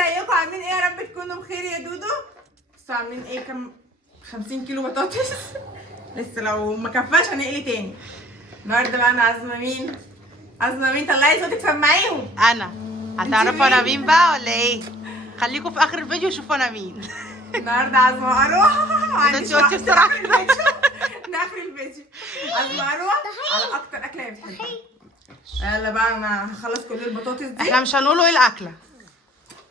ازيكم عاملين ايه؟ يا رب تكونوا بخير يا دودو. بصوا عاملين ايه؟ كام 50 كيلو بطاطس لسه لو ما كفاش هنقلي تاني. النهارده بقى انا عازمه مين؟ عازمه مين؟ طلعي صوتك سمعيهم. انا هتعرفوا انا مين بقى ولا ايه؟ خليكم في اخر الفيديو شوفوا انا مين. النهارده عازمه اروح انت قلتي بسرعه نقفل الفيديو. عازمه اروح على اكتر اكله هي بتحبها. يلا بقى انا هخلص كل البطاطس دي. احنا مش هنقوله ايه الاكله،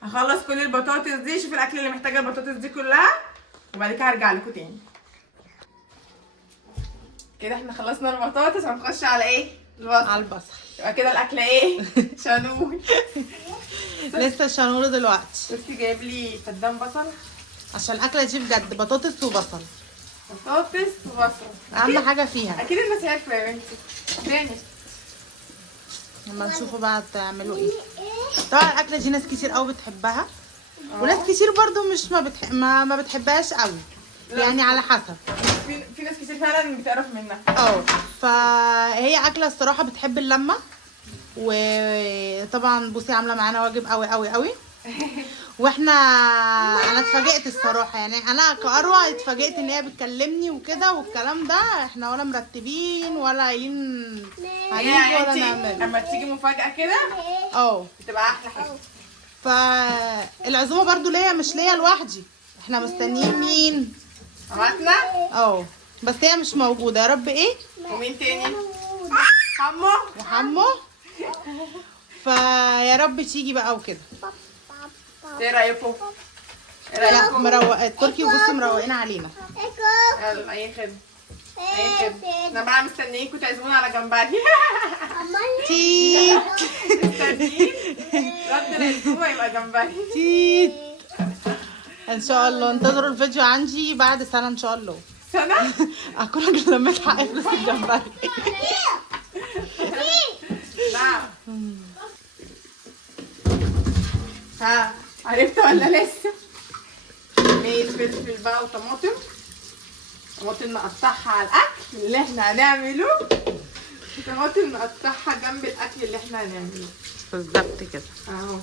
هخلص كل البطاطس دي، شوف الاكل اللي محتاجه البطاطس دي كلها وبعد كده هرجع لكم تاني. كده احنا خلصنا البطاطس وهنخش على ايه؟ البصل. على البصل. يبقى كده الاكله ايه؟ شانول. لسه مش هنقوله دلوقتي بصي جايب لي فدان بصل عشان الاكله دي بجد بطاطس وبصل بطاطس وبصل اهم حاجه فيها. اكيد الناس عارفه يا بنتي. تاني لما نشوفوا بقى تعملوا ايه. طبعا الاكله دي ناس كتير قوي بتحبها وناس كتير برضو مش ما بتحبهاش قوي، يعني على حسب. في ناس كتير فعلا بتقرف منها. فهي اكله الصراحه بتحب اللمه، وطبعا بصي عامله معانا واجب قوي قوي قوي. واحنا انا اتفاجئت الصراحه، يعني انا كاروى اتفاجئت ان هي بتكلمني وكده والكلام ده، احنا ولا مرتبين ولا قايلين هنيجي ولا نعمل. اما تيجي مفاجاه كده بتبقى احلى حاجه. فالعزومه برضو ليا مش ليا لوحدي، احنا مستنيين مين؟ عمتنا بس هي مش موجوده. يا رب ايه ومين تاني؟ حمو وحمو. فيا رب تيجي بقى وكده. ايه رايكم؟ لا مروق التركي وبصي مروقين علينا. يلا اي خدمه اي خدمه. احنا بقى مستنيينكم تعزمونا على جمبري. تيت مستنيين رد الاسبوع يبقى جمبري. تيت ان شاء الله. انتظروا الفيديو عندي بعد سنه ان شاء الله. سنه؟ اكون لميت حق فلوس الجمبري. نعم. ها عرفت ولا لسه؟ كمية فلفل بقى وطماطم. طماطم نقطعها على الاكل اللي احنا هنعمله، طماطم نقطعها جنب الاكل اللي احنا هنعمله بالظبط كده اهو.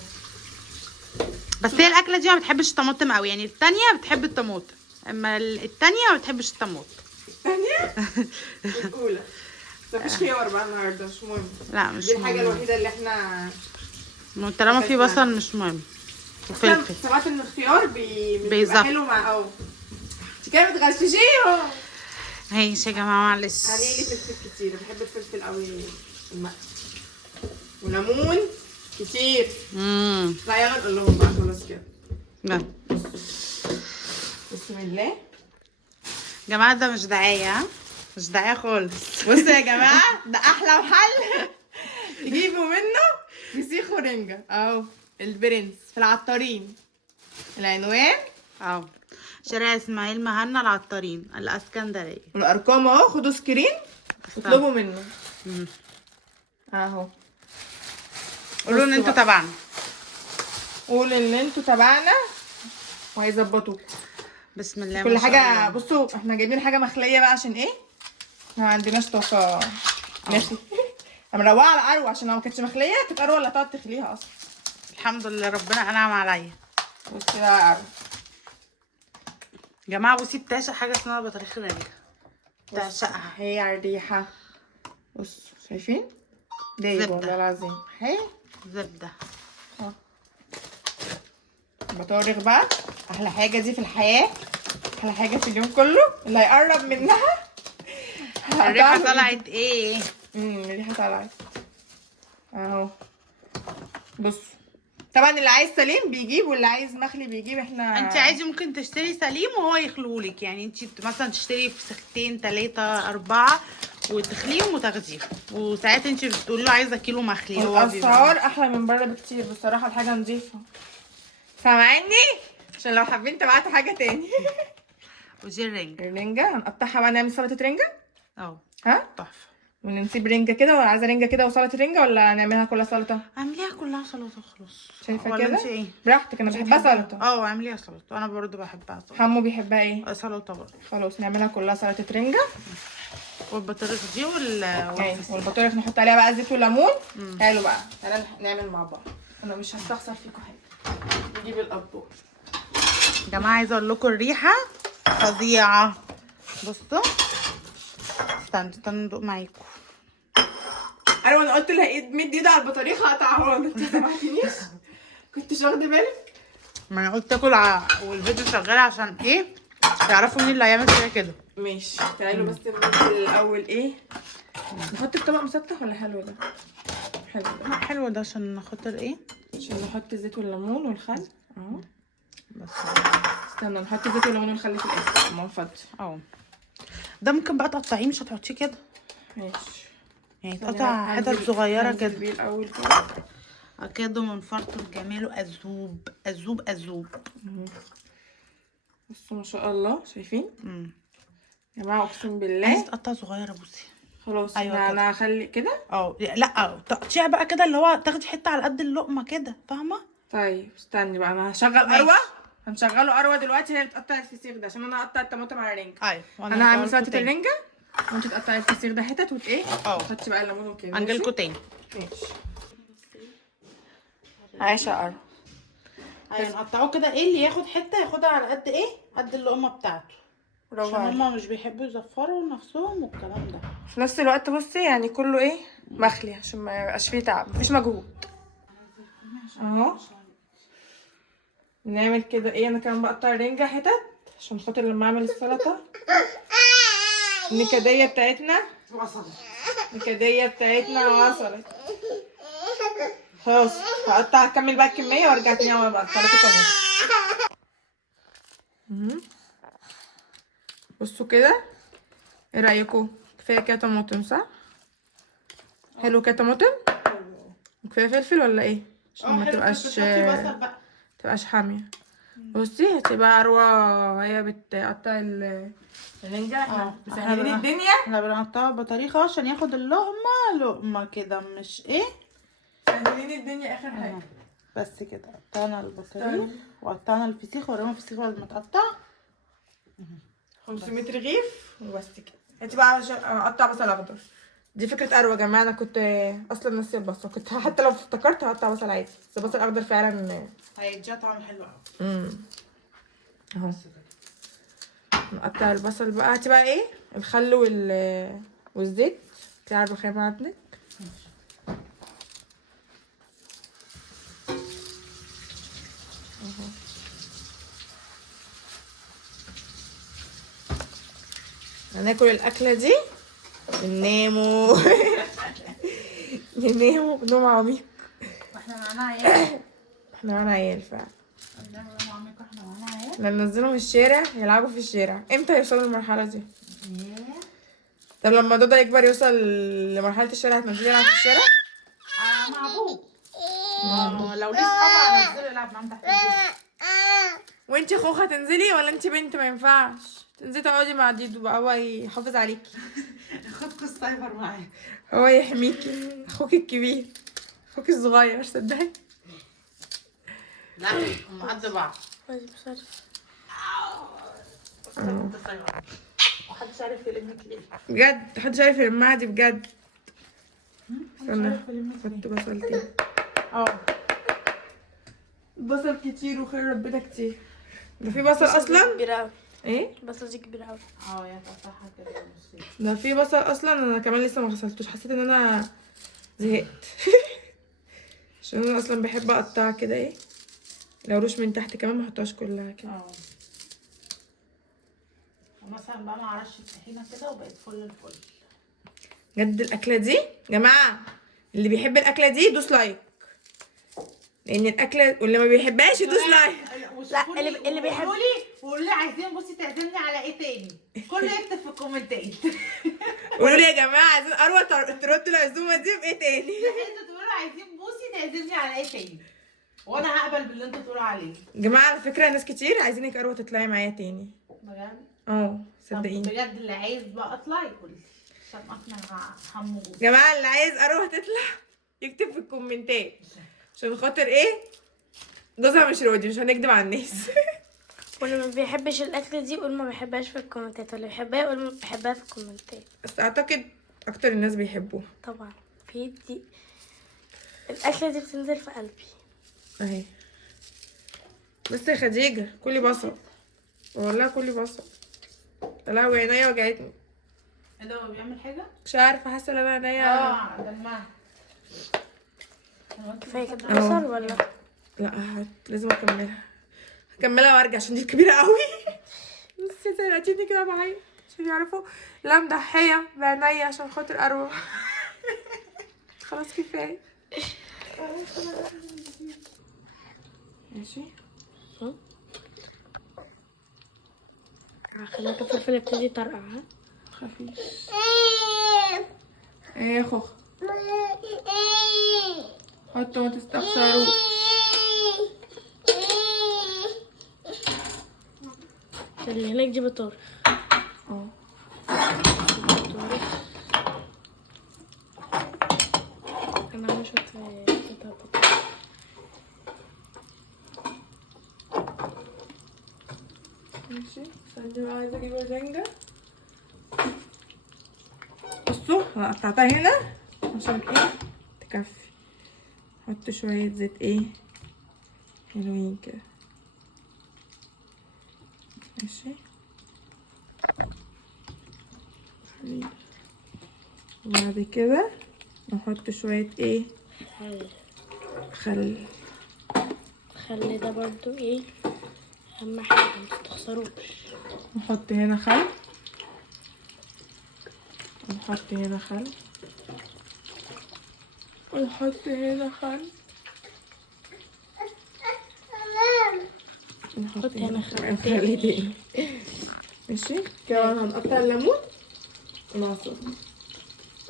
بس هي الاكله دي ما بتحبش الطماطم قوي، يعني الثانيه بتحب الطماطم اما الثانيه ما بتحبش الطماطم. الثانيه الاولى بس مفيش خيار بقى النهارده، مش مهم. لا مش دي مهم. الحاجه الوحيده اللي احنا طالما في بصل مش مهم وفلفل. سمعت ان الخيار بيبقى بيظبط حلو مع انت كده بتغششيهم. ماشي يا جماعه معلش. هنقلي فلفل كتير، بحب الفلفل قوي المقلي. وليمون كتير. لا يلا نقول لهم بقى خلاص كده. لا بسم الله يا جماعه ده مش دعايه، مش دعايه خالص. بصوا يا جماعه ده احلى محل تجيبوا منه فسيخ ورنجه اهو. البرنس في العطارين. العنوان شارع اسماعيل مهنا العطارين الاسكندريه. والارقام اهو، خدوا سكرين اطلبوا منه اهو. قولوا ان انتوا تبعنا، قولوا ان انتوا تبعنا وهيظبطوكوا. بسم الله كل حاجه. بصوا احنا جايبين حاجه مخليه بقى عشان ايه؟ ما عندناش طاقه نخلي. مروقه على اروى عشان لو ما كانتش مخليه كانت اروى اللي هتقعد تخليها اصلا. الحمد لله ربنا انعم عليا. بصي بقى يا اروى يا جماعه بصي بتعشق حاجه اسمها بطاريخ الرنجه، بتعشقها. هي على الريحه. بصوا شايفين؟ دايب والله العظيم. هي زبده بطارخ بقى احلى حاجه دي في الحياه، احلى حاجه في اليوم كله. اللي هيقرب منها الريحه طلعت ايه؟ الريحه طلعت اهو. بصوا طبعا اللي عايز سليم بيجيب واللي عايز مخلي بيجيب. احنا انت عايزه ممكن تشتري سليم وهو يخلولك، يعني انت مثلا تشتري فسختين 3 4 وتخليهم وتاخديهم، وساعات انت بتقولي له عايزه كيلو مخلي. هو الاسعار احلى من بره بكتير بصراحه، الحاجه نظيفه. سامعيني؟ عشان لو حابين تبعتوا حاجه تاني. ودي الرنجه هنقطعها بقى نعمل سلطه رنجه. ها تحفه. ونسيب رنجه كده ولا عايزه رنجه كده وسلطه رنجه ولا نعملها كلها سلطه؟ اعمليها كلها سلطه خلاص. شايفه كده؟ انت ايه؟ براحتك. انا بحبها سلطه. اعمليها سلطه، انا برضو بحبها سلطه. حمو بيحبها ايه؟ سلطه برضو. خلاص نعملها كلها سلطه رنجه. والبطارخ دي والبطارخ نحط عليها بقى زيت وليمون. حلو بقى، تعالى نعمل مع بعض. انا مش هستخسر فيكم حاجه. نجيب الابور. يا جماعه عايزه اقول لكم الريحه فظيعه. بصوا استنوا ندوق معاكم. انا قلت لها ايد مد ايدها على البطاريخ هقطعها، انت ما سمعتنيش؟ كنتش واخده بالك؟ ما انا قلت اكل والفيديو شغال عشان ايه تعرفوا مين اللي هيعمل فيها كده. ماشي تعالوا بس ننزل الاول ايه، نحط الطبق مسطح ولا حلو ده؟ حلو ده. لا حلو ده عشان خاطر ايه، عشان نحط الزيت والليمون والخل اهو. بس استنى نحط الزيت والليمون والخل في الاخر ما نفضي. اه ده ممكن بقى تقطعيه، مش هتحطيه كده ماشي يعني، تقطع حتت صغيره كده. بيه الاول كده كده من فرط جماله اذوب اذوب اذوب. بصوا ما شاء الله شايفين يا جماعه اقسم بالله. عايزه تقطع صغيره بصي. خلاص أيوة انا هخلي كده. لا تقطيع بقى كده اللي هو تاخدي حته على قد اللقمه كده، فاهمه؟ طيب استني بقى انا هشغل اروى، هنشغله اروى دلوقتي هي بتقطع الفسيخ ده عشان انا هقطع الطماطم على الرنجه. ايوه انا هعمل سلطه الرنجه وانت تقطعي الفسيخ ده حتت وت ايه تحطي بقى الليمون وكده. هنجيلكوا تاني. ماشي عايشه اروى. ايوه نقطعوه كده ايه اللي ياخد حته ياخدها على قد ايه، قد اللقمه بتاعته، عشان هما مش بيحبوا يزفروا نفسهم والكلام ده. في نفس الوقت بصي يعني كله ايه مخلي عشان ما يبقاش فيه تعب، مفيش مجهود اهو. نعمل كده ايه، انا كمان بقطع الرنجه حتت عشان خاطر لما اعمل السلطه. النكديه بتاعتنا وصلت، النكديه بتاعتنا وصلت خلاص. هقطع اكمل بقى الكميه وارجع تاني وانا بقطع لكم طماطم. بصوا كده ايه رايكم؟ كفايه كده طماطم صح؟ حلو كده طماطم؟ كفايه فلفل ولا ايه؟ عشان ما تبقاش حاميه. بصي هتبقى اروى وهي بتقطع الرنجه. احنا مسهلين الدنيا، احنا بنقطعها بطريقه عشان ياخد اللقمه لقمه كده، مش ايه مسهلين الدنيا اخر حاجه. بس كده قطعنا البطاريخ وقطعنا الفسيخ، ورينا الفسيخ بعد ما اتقطع 500 رغيف وبس كده. انت بقى اقطع بصل اخضر، دي فكره اروى يا جماعه. انا كنت اصلا ناسيه البصل، كنت حتى لو افتكرت هقطع بصل عادي، بس البصل الاخضر فعلا هيديها طعم حلو قوي. اهو نقطع البصل بقى. هاتي بقى ايه الخل والزيت بتاع الرخام عندك. اهو هناكل الاكله دي نناموا نناموا نوم عميق. واحنا معانا عيال. احنا معانا عيال فعلا. ننام نوم عميق واحنا معانا عيال. احنا ننزلهم الشارع يلعبوا في الشارع. امتى يوصلوا للمرحله دي؟ طب لما دادا يكبر يوصل لمرحله الشارع هتنزلي يلعب في الشارع؟ مع ابوه. لو ليه صحابه هنزله يلعب معاهم تحت البيت. وانتي خوخ هتنزلي ولا انتي بنت ما ينفعش تنزلي تقعدي مع ديدو بقى، هو يحافظ عليكي. اخدكوا السايبر معايا، هو يحميكي، اخوك الكبير اخوك الصغير صدقني. لا هم قد بعض. محدش عارف يلمك ليه بجد، محدش عارف يلمها دي بجد. استنى حط بصلتين. بصل كتير وخير ربنا كتير. ده في بصل اصلا كبيرة اوي. ايه؟ البصل دي كبيرة اوي. يا تقطعها كده نصين. ده في بصل اصلا انا كمان لسه ما غسلتوش، حسيت ان انا زهقت عشان انا اصلا بحب اقطعها كده ايه، لو روش من تحت كمان ما احطهاش كلها كده. ومثلا بقى مع رشه طحينه كده وبقت فل الفل. بجد الاكله دي يا جماعه اللي بيحب الاكله دي دوس لايك، لان الاكله واللي ما بيحبهاش يدوس لايك. لا اللي بيحب وقولوا لي عايزين بصي تعزمني على ايه تاني، كله يكتب في الكومنتات. قولوا لي يا جماعه عايزين اروى ترد العزومه دي بايه تاني. انتوا تقولوا عايزين بوسي تعزمني على ايه تاني وانا هقبل باللي انتوا تقولوا عليه. يا جماعه على فكره ناس كتير عايزينك اروى تطلعي معايا تاني. بجد؟ صدقيني بجد اللي عايز بقى اطلع يقول لي عشان احنا همه. يا جماعه اللي عايز اروى تطلع يكتب في الكومنتات عشان خاطر ايه جوزها مش راضي، مش هنكدب على الناس. واللي ما بيحبش الاكله دي يقول ما بيحبهاش في الكومنتات، واللي بيحبها يقول ما بيحبها في الكومنتات. بس اعتقد اكتر الناس بيحبوها طبعا في دي الاكله دي بتنزل في قلبي اهي. بس يا خديجة كلي بصل، والله كلي بصل. يا لهوي عينيا وجعتني. ايه ده، هو بيعمل حاجه؟ مش عارفة، حاسة ان انا عينيا. دمعت. كفايه كده بصل ولا؟ لا لازم هكملها وارجع عشان دي كبيرة قوي. بس زي كده معايا عشان يعرفوا لا مضحية بعينيا عشان خاطر اروح. خلاص كفاية. ماشي. خليها الفلفل يبتدي يطرقع. ها خفيف. ايه يا خوخ، حطوا ما تستخسروش. اللي هناك دي بطارخ. اه انا مش قطع بطارخ. ماشي. عندي بقى عايزة اجيب الرنجة. بصوا انا قطعتها هنا عشان ايه تكفي. حط شوية زيت ايه حلوين كده. ماشي. وبعد كده نحط شوية ايه خل. خلي ده برضو ايه اهم حاجه متستخسروش. نحط هنا خل ونحط هنا خل ونحط هنا خل ونحط هنا خل تاني. ماشي كمان هنقطع الليمون ونعصره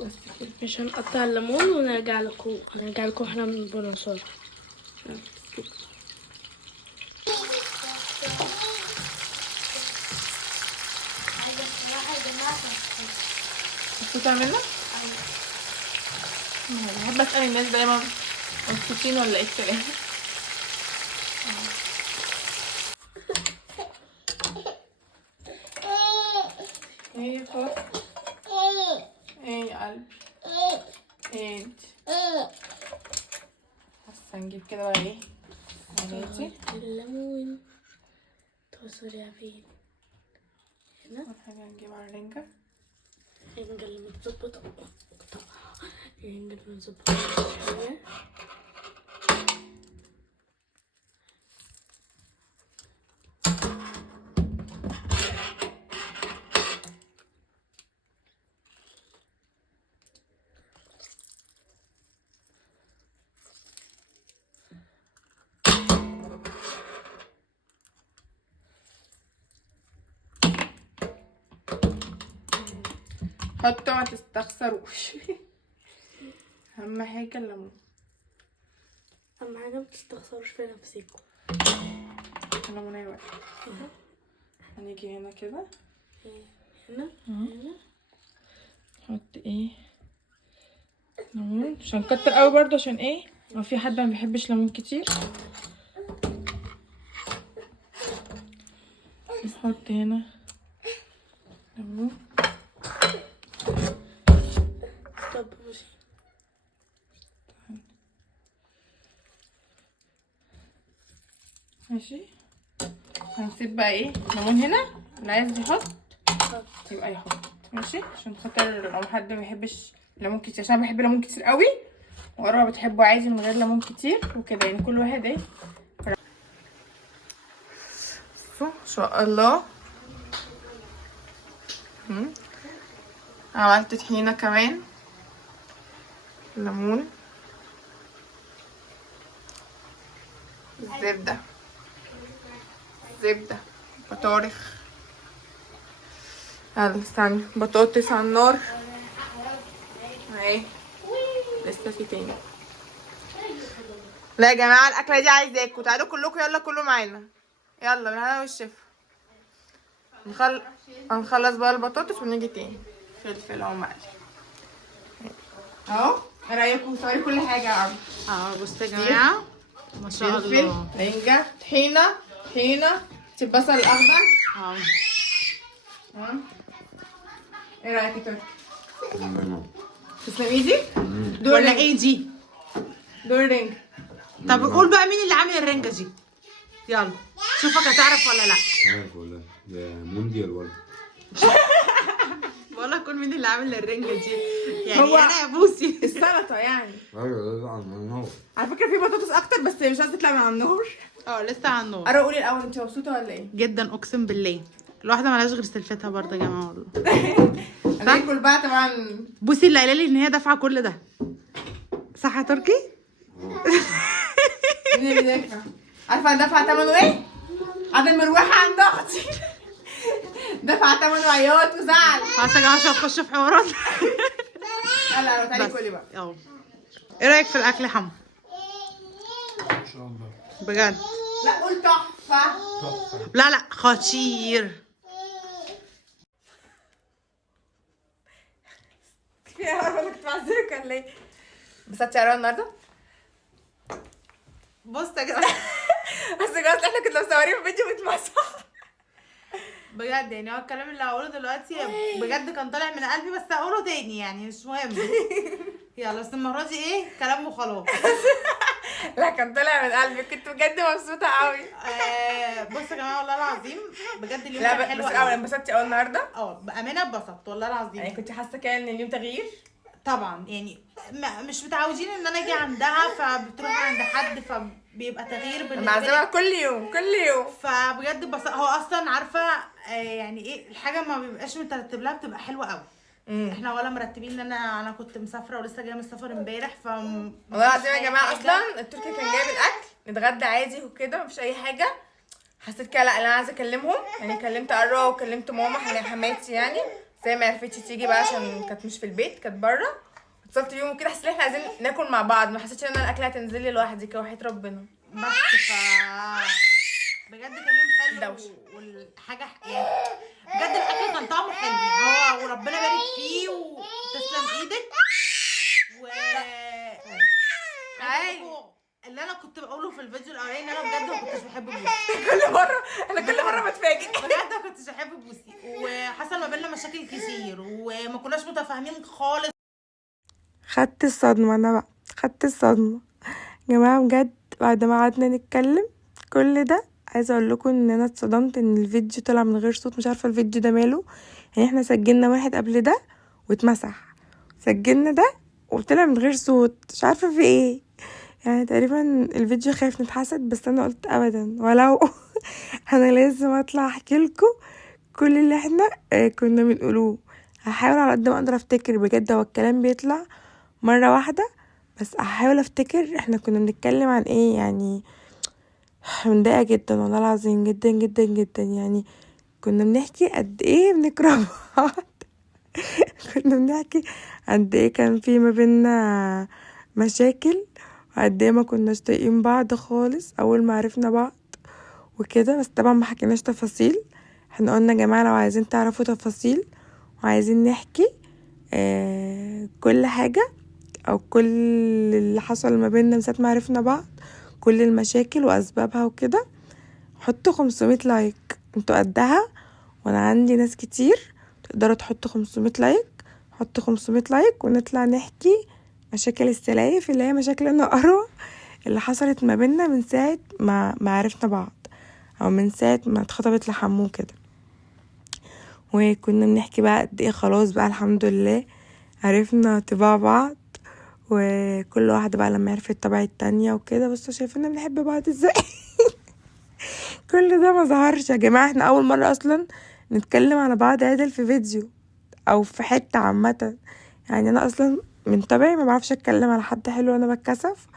بس كده. مش هنقطع الليمون ونرجع لكم احنا بنعصره. مبسوطة منها؟ بحب اسأل الناس دايما مبسوطين ولا ايه الكلام. ايه يا خلاص. ايه يا قلبي. ايه انت. بس هنجيب كده بقى ايه معلقتي الليمون تعصري يا فين هنا. اول حاجة هنجيب على الرنجة. الرنجة اللي متظبطة الرنجة اللي متظبطة شوية. حطوا ما تستخسروش. اهم حاجة الليمون. اهم حاجة متستخسروش في نفسيكم. الليمونية واحدة. هنيجي هنا كده هنا نحط ايه ليمون. مش هنكتر قوي برضه عشان ايه ما في حد ما بيحبش ليمون كتير. نحط هنا ليمون. طب بصي ماشي. هنسيب بقى ايه ليمون هنا. اللي عايز يحط يبقى يحط. ماشي عشان خاطر لو حد ما بيحبش ليمون كتير عشان انا بحب ليمون كتير قوي وأروى بتحبه عادي من غير ليمون كتير وكده يعني كل واحد ايه. بصوا ان شاء الله. عملت طحينة كمان ليمون زبدة بطارخ. يلا استنى بطاطس على النار اهي لسه في تاني. لا يا جماعة الأكلة دي عايزاكم تعالوا كلكم يلا كلوا معانا يلا بالهنا والشفا. هنخلص بقى البطاطس ونيجي تاني. فلفل اهو مقلي اهو. ايه رايكم صوري كل حاجه يا عم. بصوا يا جماعه ما شاء فلفل الله. رنجه طحينه البصل الاخضر. ايه رايك يا تركي؟ تسلم ايدك. دول ولا ايه دي؟ دول رنجه. طب قول بقى مين اللي عامل الرنجه دي؟ يلا شوفك هتعرف ولا لا. عارف والله ده مونديال ولا بقول لك مين اللي عامل الرنجه دي يعني؟ هو انا يا بوسي. السلطه يعني. ايوه ده عن النور. على فكره في بطاطس اكتر بس مش عايزه تطلع من على النور. لسه على النور. انا قولي الاول انت مبسوطه ولا ايه؟ جدا اقسم بالله. الواحده مالهاش غير سلفتها برضه يا جماعه والله. انا باكل بقى طبعا. بوسي اللي قايله لي ان هي دافعه كل ده، صح يا تركي؟ مين اللي دافع؟ عارفه انا دافعه ثمنه ايه؟ عدد المروحه عند اختي. دافعه ثمنه عياط وزعل. خلاص يا جماعه مش هنخش في حوارات. لا تعالي بس. كلي بقى. ايه رايك في الاكل يا حمو؟ ان شاء الله. بجد؟ لا قول تحفه. لا خطير. في ايه انا كنت بعذبك ولا ايه؟ انبسطتي يا رنا النهارده؟ بص يا جماعه اصل جوز احنا كنا مصورين فيديو بيتمسح. بجد يعني هو الكلام اللي هقوله دلوقتي بجد كان طالع من قلبي، بس هقوله تاني يعني مش مهم. يلا بس المره دي ايه كلام وخلاص. لا كان طالع من قلبي، كنت بجد مبسوطه قوي. بص يا جماعه والله العظيم بجد اليوم لا كان حلو بس قوي. اول انبسطتي اول النهارده؟ بامانه اتبسطت والله العظيم. يعني كنت حاسه كده ان اليوم تغيير؟ طبعا يعني مش متعودين ان انا اجي عندها، فبتروح عند حد فبيبقى تغيير بالنسبه معزمه لي. كل يوم كل يوم. فبجد بس هو اصلا عارفه يعني ايه الحاجه ما بيبقاش مترتب لها بتبقى حلوه قوي. احنا ولا مرتبين ان انا كنت مسافره ولسه جايه من السفر امبارح والله العظيم يا جماعه اصلا التركي كان جايب الاكل نتغدى عادي وكده مفيش اي حاجه. حسيت كده لا انا عايزه اكلمهم، يعني كلمت قرة وكلمت ماما حماتي يعني زي ما عرفتش تيجي بقى عشان كانت مش في البيت كانت بره. اتصلت بيهم وكده حسيت ان احنا عايزين ناكل مع بعض، ما حسيتش ان انا الاكل هتنزل لي لوحدي كده وحياة ربنا. بس بجد كان يوم حلو دوشة. والحاجه يعني بجد الاكل كان طعمه حلو يعني هو وربنا يبارك فيه وتسلم ايدك اللي انا كنت بقوله في الفيديو الاولاني ان انا بجد ما كنتش بحب بوسي. كل مره بتفاجئ. بجد ما كنتش بحب بوسي وحصل ما بيننا مشاكل كتير وما كناش متفاهمين خالص. خدت الصدمة انا بقى، خدت الصدمة يا جماعة بجد. بعد ما قعدنا نتكلم كل ده عايزة اقول لكم ان انا اتصدمت ان الفيديو طلع من غير صوت. مش عارفة الفيديو ده ماله، يعني احنا سجلنا واحد قبل ده واتمسح، سجلنا ده وطلع من غير صوت، مش عارفة في ايه يعني. تقريبا الفيديو خايف نتحسد، بس انا قلت ابدا ولو انا لازم اطلع احكي لكم كل اللي احنا كنا بنقولوه. هحاول على قد ما اقدر افتكر بجد، هو الكلام بيطلع مرة واحدة بس هحاول افتكر احنا كنا بنتكلم عن ايه. يعني متضايقة جدا والله العظيم جدا جدا جدا. يعني كنا بنحكي قد ايه بنكره بعض. كنا بنحكي قد ايه كان في ما بينا مشاكل، وقد ايه ما كناش طايقين بعض خالص اول ما عرفنا بعض وكده. بس طبعا ما حكيناش تفاصيل. احنا قلنا يا جماعة لو عايزين تعرفوا تفاصيل وعايزين نحكي كل حاجة او كل اللي حصل ما بيننا من ساعة ما عرفنا بعض، كل المشاكل واسبابها وكده، حطوا 500 لايك. انتوا قدها وانا عندي ناس كتير تقدروا تحطوا 500 لايك. حطوا 500 لايك ونطلع نحكي مشاكل السلايف اللي هي مشاكل النقرة اللي حصلت ما بيننا من ساعة ما عرفنا بعض، او من ساعة ما اتخطبت لحمو كده. وكنا بنحكي بقى قد ايه خلاص بقى الحمد لله عرفنا طباع بعض، وكل واحدة بقى لما عرفت طبع التانية وكده. بس شايفيننا بنحب بعض ازاي. كل ده ما ظهرش يا جماعة. احنا اول مرة اصلا نتكلم على بعض عدل في فيديو او في حتة عامة. يعني انا اصلا من طبعي ما بعرفش اتكلم على حد حلو، انا بتكسف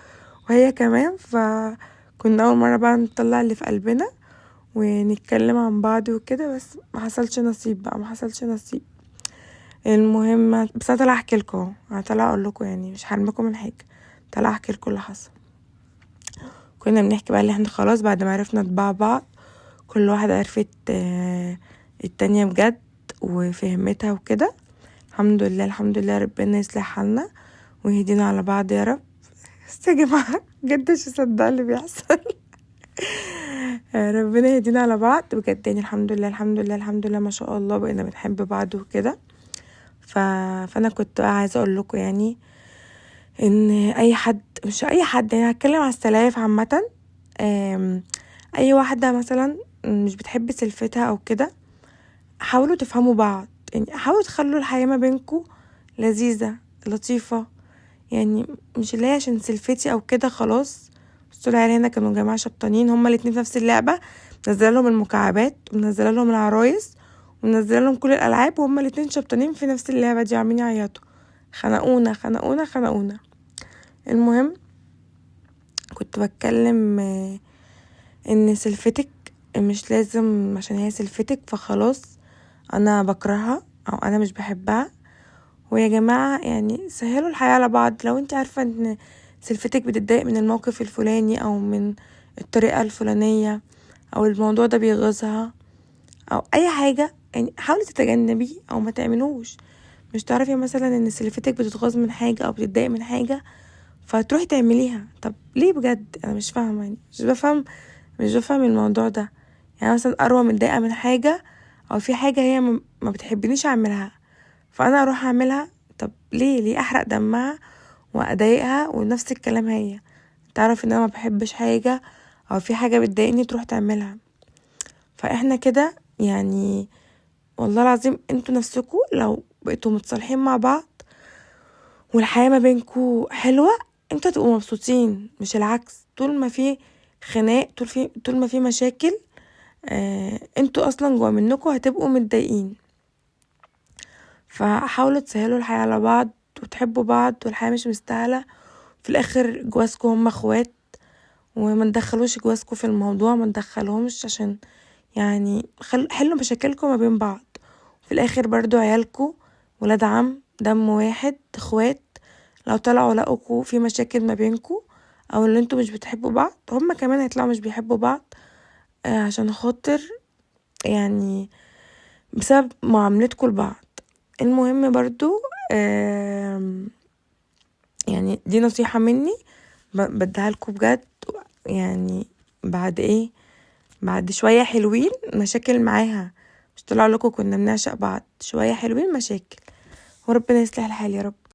وهي كمان. فكنا اول مرة بقى نطلع اللي في قلبنا ونتكلم عن بعض وكده، بس ما حصلش نصيب بقى، ما حصلش نصيب. المهم بس انا طالعه احكي لكم، انا طالعه اقول لكم يعني مش هرمكم من حاجه، طالعه احكي لكم اللي حصل. كنا بنحكي بقى اللي احنا خلاص بعد ما عرفنا طباع بعض كل واحده عرفت التانية بجد وفهمتها وكده. الحمد لله الحمد لله، ربنا يصلح حالنا ويهدينا على بعض يا رب. بس يا جماعه بجد مش مصدقه اللي بيحصل. ربنا يهدينا على بعض بجد. يعني الحمد لله الحمد لله الحمد لله ما شاء الله بقينا بنحب بعض وكده. فانا كنت عايزه اقول لكم يعني ان اي حد، مش اي حد يعني، هتكلم على السلايف عامه. اي واحدة مثلا مش بتحب سلفتها او كده، حاولوا تفهموا بعض، يعني حاولوا تخلوا الحياة ما بينكوا لذيذة لطيفة. يعني مش اللي هي عشان سلفتي او كده خلاص. بصوا العيال هنا كانوا جماعة شبطانين، هما الاتنين في نفس اللعبة، منزله لهم المكعبات ومنزله لهم العرايس ومنزله لهم كل الالعاب، وهما الاتنين شبطانين في نفس اللعبة دي عاملين يعيطوا، خنقونا خنقونا خنقونا. المهم كنت بتكلم ان سلفتك مش لازم عشان هي سلفتك فخلاص انا بكرهها او انا مش بحبها. ويا جماعة يعني سهلوا الحياة على بعض. لو انت عارفة ان سلفتك بتتضايق من الموقف الفلاني او من الطريقة الفلانية او الموضوع ده بيغيظها او اي حاجة، يعني حاولي تتجنبيه او ما تعملوش. مش تعرفي مثلا ان سلفتك بتتغاظ من حاجة او بتتضايق من حاجة فتروحي تعمليها؟ طب ليه بجد؟ انا مش فاهمة، يعني مش بفهم الموضوع ده. يعني مثلا اروى متضايقة من حاجة او في حاجة هي ما بتحبنيش اعملها، فانا اروح اعملها؟ طب ليه احرق دمها واضايقها؟ ونفس الكلام هي تعرف ان انا ما بحبش حاجة او في حاجة بتضايقني تروح تعملها. فاحنا كده يعني والله العظيم انتوا نفسكوا لو بقيتوا متصالحين مع بعض والحياة ما بينكوا حلوة انتوا هتبقوا مبسوطين، مش العكس. طول ما في خناق، طول ما في مشاكل، انتوا اصلا جوا منكوا هتبقوا متضايقين. فحاولوا تسهلوا الحياة على بعض وتحبوا بعض، والحياة مش مستاهلة. في الاخر جوازكوا هم اخوات، وما ندخلوش جوازكوا في الموضوع، ما ندخلهمش عشان يعني حلوا مشاكلكم ما بين بعض. في الاخر برضو عيالكوا ولاد عم دم واحد اخوات، لو طلعوا لقوكوا في مشاكل ما بينكوا او اللي انتوا مش بتحبوا بعض، هم كمان هيطلعوا مش بيحبوا بعض عشان خاطر يعني بسبب معاملتكوا لبعض. المهم برضو يعني دي نصيحة مني بديها لكم بجد. يعني بعد شوية حلوين مشاكل معاها، مش طلع لكم كنا بنعشق بعض، شوية حلوين مشاكل، وربنا يصلح الحال يا رب.